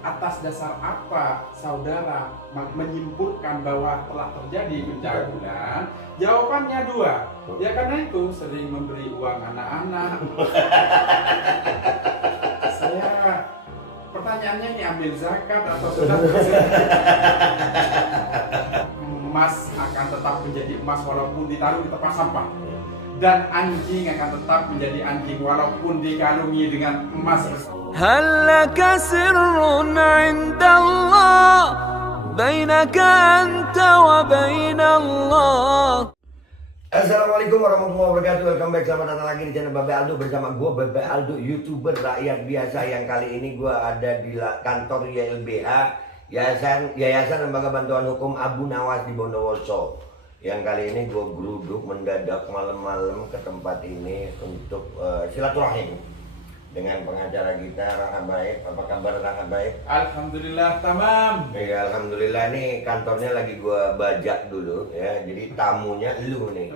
atas dasar apa saudara menyimpulkan bahwa telah terjadi pencabulan? Jawabannya dua. Ya karena itu sering memberi uang anak-anak. Saya pertanyaannya ini ambil zakat atau sudah emas akan tetap menjadi emas walaupun ditaruh di tempat sampah. Dan anjing akan tetap menjadi anjing walaupun dikalungi dengan emas. هل لك سر عند الله بينك أنت وبين الله. Assalamualaikum warahmatullahi wabarakatuh. Welcome back, selamat datang lagi di channel Babe Aldo bersama gue Babe Aldo, YouTuber rakyat biasa. Yang kali ini gue ada di kantor YLBH, Yayasan Lembaga Bantuan Hukum Abu Nawas di Bondowoso. Yang kali ini gue geruduk mendadak malam-malam ke tempat ini untuk silaturahim dengan pengacara kita Rahab Baik. Apa kabar Rahab Baik? Alhamdulillah tamam. Ya alhamdulillah, nih kantornya lagi gua bajak dulu ya. Jadi tamunya lu nih.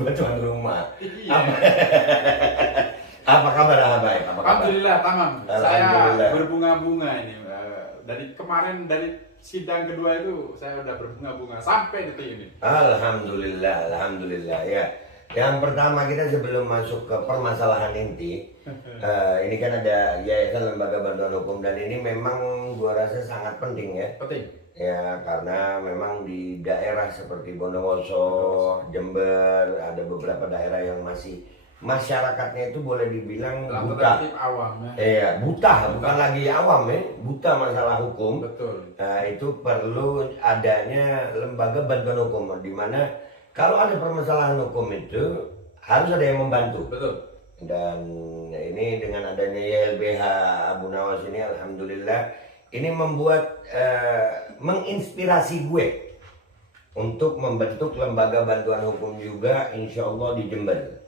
Gua tuan rumah. Iya. Apa kabar Rahab Baik? Apa kabar? Alhamdulillah tamam. Alhamdulillah. Saya berbunga-bunga ini. Dari kemarin dari sidang kedua itu saya udah berbunga-bunga sampai detik ini. Alhamdulillah, alhamdulillah ya. Yang pertama kita sebelum masuk ke permasalahan inti, ini kan ada Yayasan Lembaga Bantuan Hukum dan ini memang gua rasa sangat penting ya. Penting. Ya karena memang di daerah seperti Bondowoso, Jember, ada beberapa daerah yang masih masyarakatnya itu boleh dibilang Dalam buta. tertib awam ya. Iya, buta, bukan lagi awam ya, buta masalah hukum. Betul. Nah, itu perlu adanya lembaga bantuan hukum di mana kalau ada permasalahan hukum itu harus ada yang membantu. Betul. Dan ini dengan adanya YLBH Abu Nawas ini alhamdulillah ini membuat menginspirasi gue untuk membentuk lembaga bantuan hukum juga insya Allah di Jember.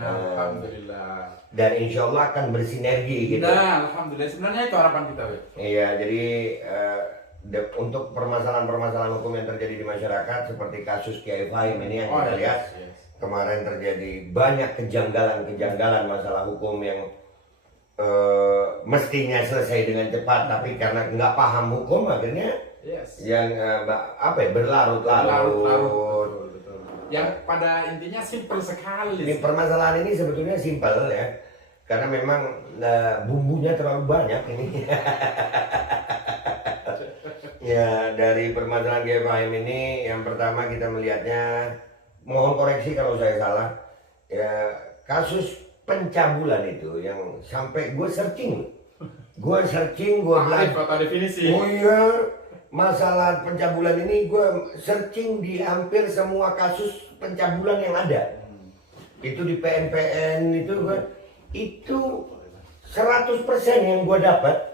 Alhamdulillah. Dan insya Allah akan bersinergi gitu. Nah, alhamdulillah. Sebenarnya itu harapan kita, Wek. Iya, jadi untuk permasalahan-permasalahan hukum yang terjadi di masyarakat seperti kasus Kiai Fahim ini yang kita lihat kemarin terjadi banyak kejanggalan-kejanggalan masalah hukum yang mestinya selesai dengan cepat, tapi karena nggak paham hukum akhirnya yang berlarut-larut. Yang pada intinya simpel sekali. Ini permasalahan ini sebetulnya simpel ya, karena memang bumbunya terlalu banyak ini. Ya, dari permasalahan Kiai Fahim ini yang pertama kita melihatnya, mohon koreksi kalau saya salah ya, kasus pencabulan itu yang sampai gue searching gue bilang definisi. oh iya, masalah pencabulan ini gue searching di hampir semua kasus pencabulan yang ada. Itu di PNPN itu 100% yang gue dapat,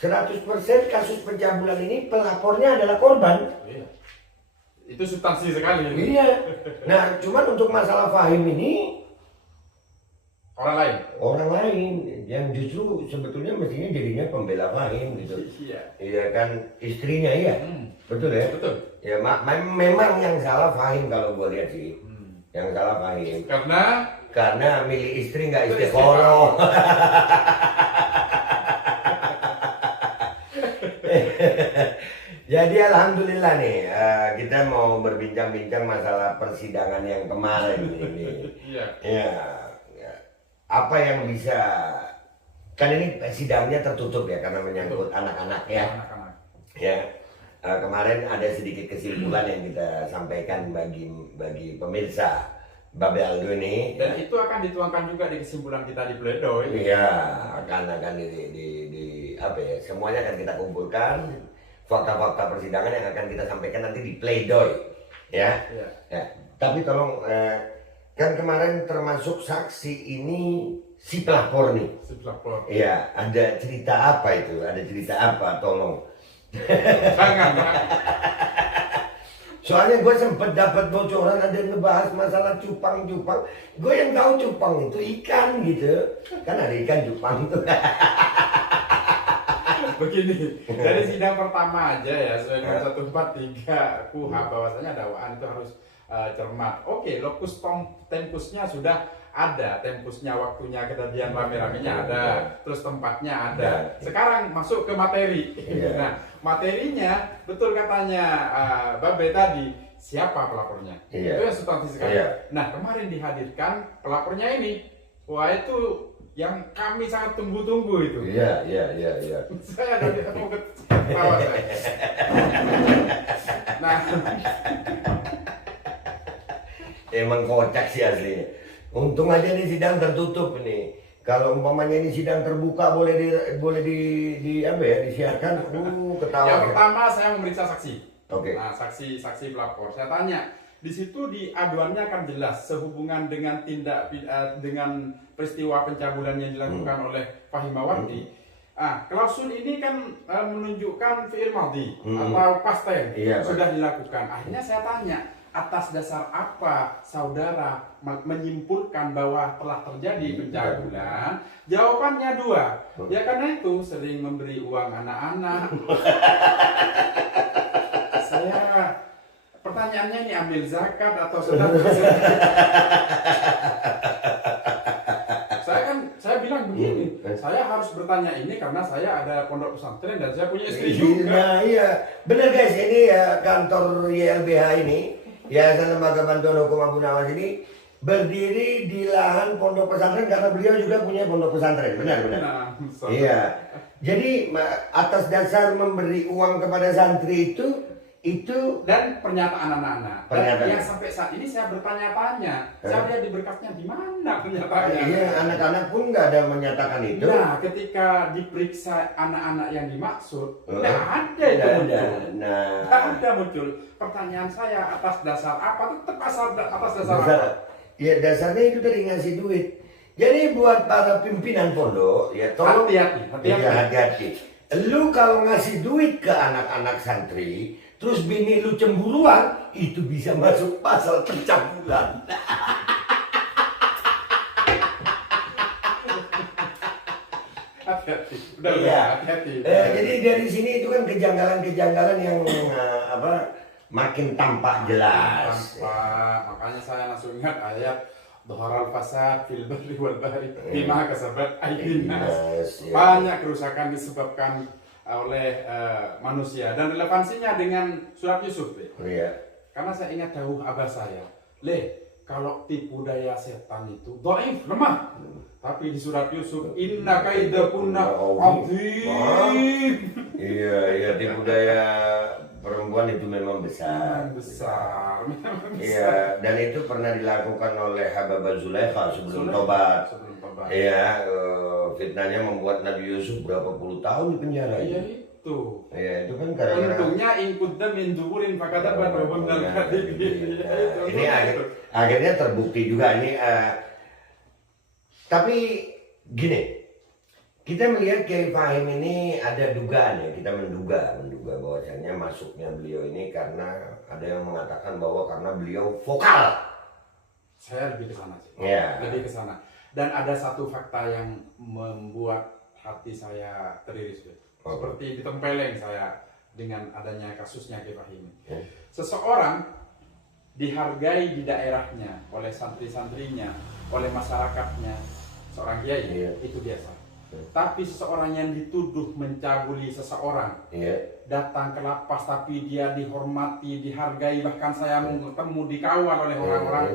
100% kasus pencabulan ini pelapornya adalah korban. Itu substansi sekali. Iya. Nah, cuman untuk masalah Fahim ini orang lain yang justru sebetulnya mestinya jadinya pembela Fahim gitu. Iya kan, istrinya iya. Betul ya? Betul. Ya memang yang salah Fahim kalau gue lihat sih. Yang salah Fahim. Karena milih istri nggak istiqoroh. Jadi alhamdulillah nih, kita mau berbincang-bincang masalah persidangan yang kemarin ini. Ya, apa yang bisa, kan ini sidangnya tertutup ya karena menyangkut anak-anak ya. Ya, kemarin ada sedikit kesimpulan yang kita sampaikan bagi pemirsa Babe Aldo ini. Dan itu akan dituangkan juga di kesimpulan kita di pledoi. Iya, akan semuanya akan kita kumpulkan. Fakta-fakta persidangan yang akan kita sampaikan nanti di pledoi, ya. Tapi tolong, kan kemarin termasuk saksi ini si pelapor nih. Iya, ada cerita apa itu? Ada cerita apa? Tolong. Jangan. Soalnya gue sempet dapat bocoran ada yang ngebahas masalah cupang-cupang. Gue yang tahu cupang itu ikan gitu, kan ada ikan cupang tuh. Begini, dari sidang pertama aja ya, sesuai dengan 143 KUHP bahwasanya dakwaan itu harus cermat. Oke, locus tempusnya sudah ada tempusnya, waktunya, kejadian rame-ramenya ada, terus tempatnya ada. Sekarang masuk ke materi. Nah, materinya betul katanya Babe tadi, siapa pelapornya? Itu yang substansi sekali. Nah, kemarin dihadirkan pelapornya ini. Wah, itu yang kami sangat tunggu-tunggu itu. Iya. Saya dari mau ketawa saya. Nah, emang kocak sih aslinya. Untung aja ini sidang tertutup ini. Kalau umpamanya ini sidang terbuka boleh di apa ya, disiarkan. Ketawa. yang pertama saya memeriksa saksi. Oke. Nah, saksi pelapor. Saya tanya, di situ di aduannya akan jelas sehubungan dengan dengan peristiwa pencabulan yang dilakukan oleh Fahimawati. Klausul ini kan menunjukkan fi'il madhi atau past tense sudah dilakukan. Akhirnya saya tanya, atas dasar apa saudara menyimpulkan bahwa telah terjadi pencabulan? Jawabannya dua. Ya karena itu sering memberi uang anak-anak. Pertanyaannya ini ambil zakat atau sedekah? Saya bilang begini, saya harus bertanya ini karena saya ada pondok pesantren dan saya punya istri juga. Nah iya, bener guys, ini ya kantor YLBH ini, Yayasan Lembaga Bantuan Hukum Abu Nawas ini berdiri di lahan pondok pesantren karena beliau juga punya pondok pesantren, benar. Nah, iya. Jadi atas dasar memberi uang kepada santri itu dan pernyataan anak-anak. Dan yang sampai saat ini saya bertanya-tanya, saya lihat di berkasnya di mana pernyataannya? Iya, anak-anak pun nggak ada menyatakan itu. Nah, ketika diperiksa anak-anak yang dimaksud, nggak ada itu muncul. Nggak ada muncul. Pertanyaan saya atas dasar apa? Tetap atas dasar apa? Ya dasarnya itu tadi ngasih duit. Jadi buat para pimpinan pondok, ya tolong hati-hati. Lu kalau ngasih duit ke anak-anak santri, terus bini lu cemburuan, itu bisa masuk pasal pencabulan. Hati-hati. Hati-hati. Jadi dari sini itu kan kejanggalan-kejanggalan yang makin tampak jelas. Makanya saya langsung ingat ayat Dhaharal fasad fil barri wal bahri bima kasabat aydin nas. Banyak kerusakan disebabkan oleh manusia dan relevansinya dengan surat Yusuf. Karena saya ingat dahulu abah saya, kalau tipu daya setan itu dhaif, lemah. Tapi di surat Yusuf, inna kaidakunna azim. Iya, tipu daya perempuan itu memang besar. Iya, dan itu pernah dilakukan oleh Hababah Zulaikha sebelum tobat. Iya, fitnahnya membuat Nabi Yusuf berapa puluh tahun di penjara. Iya itu. Iya, itu kan gara-gara. Untungnya ingkudda min duburin fakadaban wa bandal kadhib. Ini akhirnya terbukti juga ini. Tapi gini, kita melihat Kiai Fahim ini ada dugaan ya, kita menduga bahwasanya masuknya beliau ini karena ada yang mengatakan bahwa karena beliau vokal. Saya lebih ke sana sih. Lebih ke sana. Dan ada satu fakta yang membuat hati saya teriris, seperti ditempeleng saya dengan adanya kasusnya Kiai Fahim. Seseorang dihargai di daerahnya oleh santri-santrinya, oleh masyarakatnya, seorang kiai itu biasa. Tapi seseorang yang dituduh mencabuli seseorang datang ke lapas tapi dia dihormati, dihargai, bahkan saya mau ketemu dikawal oleh orang-orang.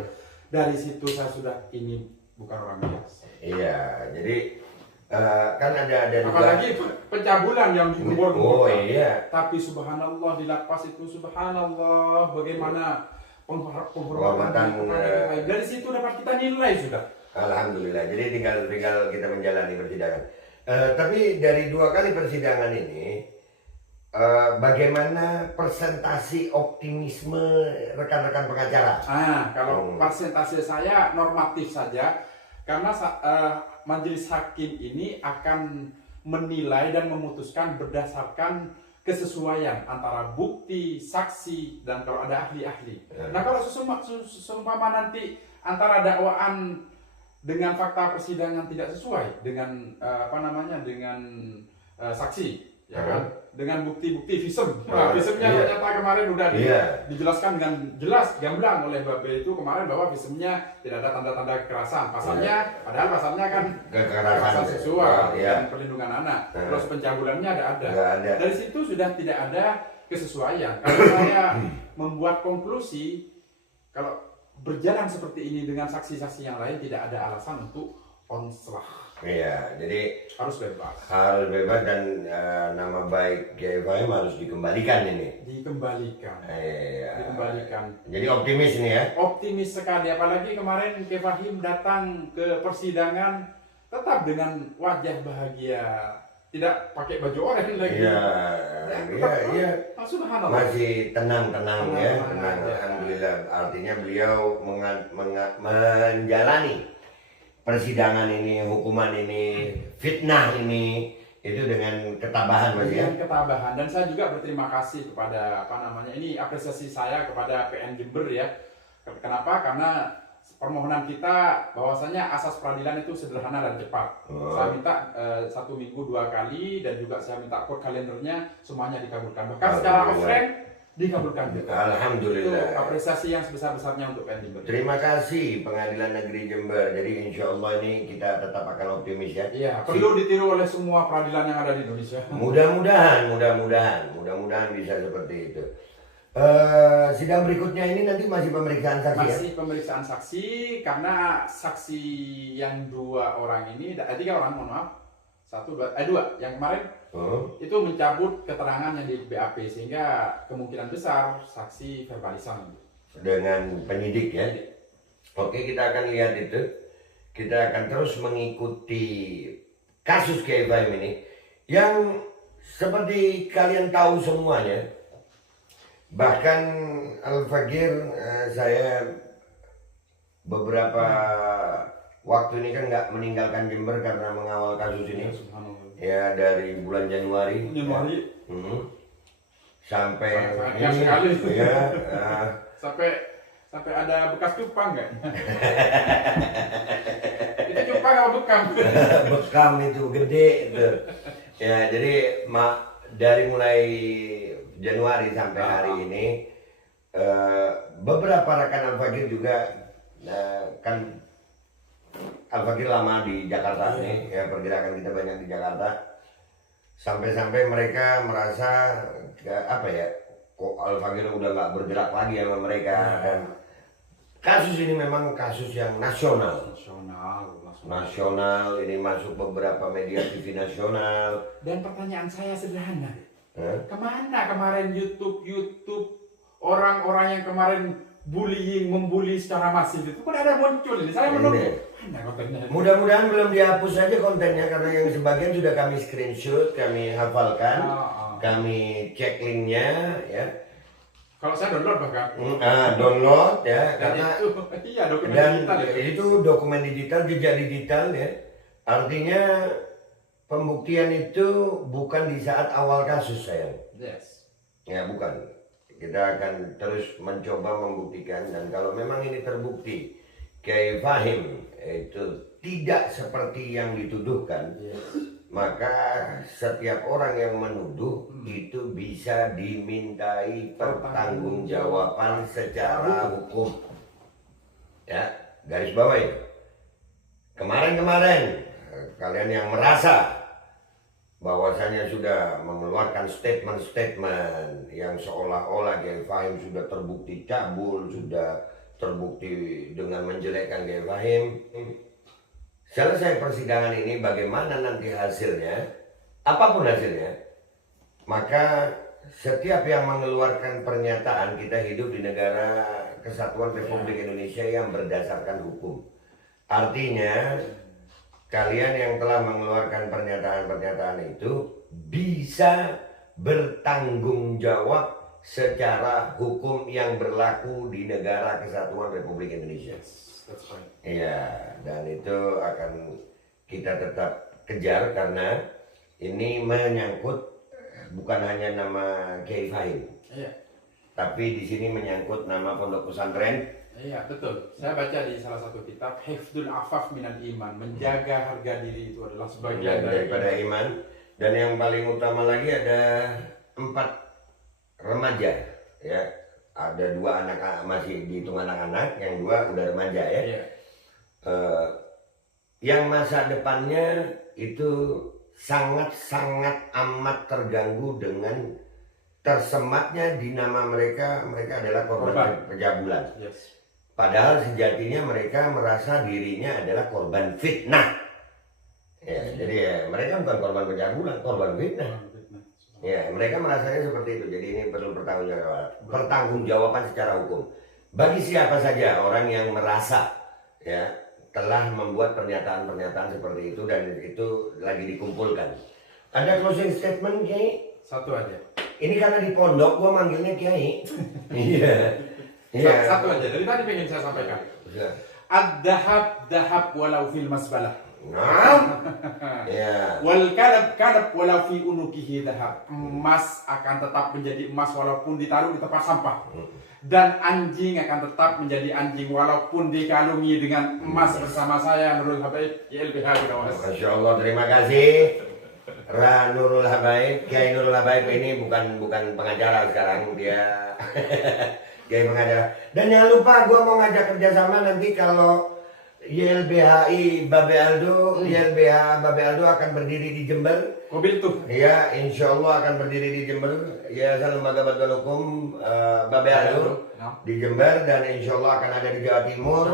Dari situ saya sudah, ini bukan orang biasa. Iya, jadi kan ada apalagi pencabulan yang dikubur. Tapi subhanallah di lapas itu, subhanallah, bagaimana penghormatan. Dari situ dapat kita nilai sudah. Alhamdulillah. Jadi tinggal kita menjalani persidangan. Tapi dari 2 kali persidangan ini, bagaimana persentasi optimisme rekan-rekan pengacara? Kalau persentase saya normatif saja, karena majelis hakim ini akan menilai dan memutuskan berdasarkan kesesuaian antara bukti, saksi, dan kalau ada ahli-ahli. Nah, kalau seumpama nanti antara dakwaan dengan fakta persidangan tidak sesuai dengan dengan saksi, ya kan? Dengan bukti-bukti visum. Nah, visumnya ternyata kemarin udah dijelaskan dengan jelas, gamblang oleh Babe itu kemarin bahwa visumnya tidak ada tanda-tanda kekerasan. Pasalnya, padahal pasalnya kan kekerasan seksual dan perlindungan anak. Terus pencabulannya ada. Dari situ sudah tidak ada kesesuaian. Kalau saya membuat konklusi, kalau berjalan seperti ini dengan saksi-saksi yang lain tidak ada alasan untuk onslah. Iya, jadi harus bebas. Harus bebas dan nama baik Kiai Fahim harus dikembalikan ini. Dikembalikan. Iya. Dikembalikan. Jadi optimis nih ya? Optimis sekali, apalagi kemarin Kiai Fahim datang ke persidangan tetap dengan wajah bahagia, tidak pakai baju oranye lagi. Iya. Subhanallah. Masih tenang ya. Tenang. Alhamdulillah. Artinya beliau menjalani persidangan ini, hukuman ini, fitnah ini, itu dengan ketabahan Mas ya? Dengan ketabahan, dan saya juga berterima kasih kepada ini apresiasi saya kepada PN Jember ya. Kenapa? Karena permohonan kita bahwasanya asas peradilan itu sederhana dan cepat. Saya minta 1 minggu 2 kali, dan juga saya minta code kalendernya semuanya dikabulkan. Bahkan secara offline dikabulkan juga. Alhamdulillah. Itu apresiasi yang sebesar-besarnya untuk PN Jember. Terima kasih Pengadilan Negeri Jember. Jadi insya Allah ini kita tetap akan optimis ya. Iya, perlu ditiru oleh semua peradilan yang ada di Indonesia. Mudah-mudahan bisa seperti itu. Sidang berikutnya ini nanti masih pemeriksaan saksi masih pemeriksaan saksi, karena saksi yang 2 orang ini, 3 orang mohon maaf, 2 yang kemarin itu mencabut keterangan yang di BAP, sehingga kemungkinan besar saksi verbalisan dengan penyidik ya. Oke, kita akan lihat itu. Kita akan terus mengikuti kasus Kiai Fahim ini yang seperti kalian tahu semuanya. Bahkan Al-Fagir, saya beberapa waktu ini kan nggak meninggalkan Jember karena mengawal kasus ini. Ya, dari bulan Januari. Sampai sekali. Ya, sampai ada bekas cupang nggak? Itu cupang apa bekam? Bekam itu gede itu. Ya, jadi dari mulai Januari sampai hari ini beberapa rekan Al-Fagir juga kan Al-Fagir lama di Jakarta nih, ya pergerakan kita banyak di Jakarta. Sampai-sampai mereka merasa kok Al-Fagir udah nggak bergerak lagi sama mereka. Dan kasus ini memang kasus yang nasional. Nasional, ini masuk beberapa media TV nasional. Dan pertanyaan saya sederhana, kemana kemarin YouTube orang-orang yang kemarin membuli secara masif itu kan ada muncul ini. Saya menunggu. Mudah-mudahan belum dihapus saja kontennya, karena yang sebagian sudah kami screenshot, kami hafalkan, kami cek linknya ya. Kalau saya download bahkan. Download ya, karena dokumen digital ya. Itu dokumen digital, jejak digital ya. Artinya pembuktian itu bukan di saat awal kasus sayang. Yes. Ya bukan. Kita akan terus mencoba membuktikan, dan kalau memang ini terbukti Kiai Fahim itu tidak seperti yang dituduhkan, maka setiap orang yang menuduh itu bisa dimintai pertanggungjawaban secara hukum. Ya, garis bawah itu. Kemarin kalian yang merasa bahwasanya sudah mengeluarkan statement-statement yang seolah-olah Kiai Fahim sudah terbukti cabul, sudah terbukti dengan menjelekkan Kiai Fahim. Selesai persidangan ini, bagaimana nanti hasilnya, apapun hasilnya, maka setiap yang mengeluarkan pernyataan, kita hidup di negara Kesatuan Republik Indonesia yang berdasarkan hukum. Artinya kalian yang telah mengeluarkan pernyataan-pernyataan itu bisa bertanggung jawab secara hukum yang berlaku di negara Kesatuan Republik Indonesia. Iya, dan itu akan kita tetap kejar, karena ini menyangkut bukan hanya nama Kiai Fahim, tapi di sini menyangkut nama pondok pesantren. Iya, betul. Saya baca di salah satu kitab, Hifdul Afaf Minal Iman, menjaga harga diri itu adalah sebagian daripada iman. Dan yang paling utama lagi ada 4 remaja, ya. Ada 2 anak masih dihitung anak-anak, yang 2 udah remaja ya. Yang masa depannya itu sangat-sangat amat terganggu dengan tersematnya di nama mereka adalah korban pencabulan. Padahal sejatinya mereka merasa dirinya adalah korban fitnah. Ya, jadi ya, mereka bukan korban pencabulan, korban fitnah. Ya, mereka merasanya seperti itu. Jadi ini perlu pertanggungjawaban secara hukum. Bagi siapa saja orang yang merasa ya telah membuat pernyataan-pernyataan seperti itu dan itu lagi dikumpulkan. Ada closing statement, Kiai? Satu aja. Ini karena di pondok gua manggilnya Kiai. Iya. Satu aja. Dari tadi pengen saya sampaikan. Ad-dahab walau fil masbalah. Nah, ya. Wal kalab walau fi unukihi dahab. Emas akan tetap menjadi emas walaupun ditaruh di tempat sampah. Dan anjing akan tetap menjadi anjing walaupun dikalungi dengan emas bersama saya Nurul Habaib YLBH Binawas. Masya Allah, terima kasih. Nurul Habaib, Kiai Nurul Habaib ini bukan pengacara sekarang, dia Kiai pengacara. Dan jangan lupa gua mau ngajak kerjasama nanti kalau YLBHI Babe Aldo, YLBH Babe Aldo akan berdiri di Jember. Mobil tuh. Iya, insya Allah akan berdiri di Jember. Yayasan Lembaga Bantuan Hukum Babe Aldo di Jember dan insya Allah akan ada di Jawa Timur.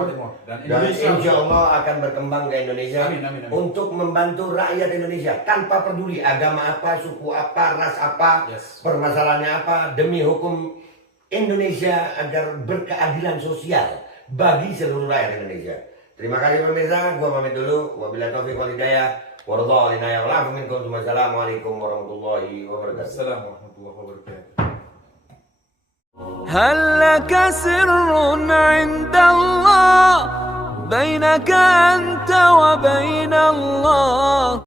Dan insya Allah akan berkembang ke Indonesia. Amin. Untuk membantu rakyat Indonesia tanpa peduli agama apa, suku apa, ras apa, permasalahannya apa, demi hukum Indonesia agar berkeadilan sosial bagi seluruh rakyat Indonesia. Terima kasih pemirsa, gua pamit dulu. Wabillahi taufiq wal hidayah. Wassalamualaikum warahmatullahi wabarakatuh. Assalamualaikum warahmatullahi wabarakatuh. هل لك سر عند الله بينك أنت وبين الله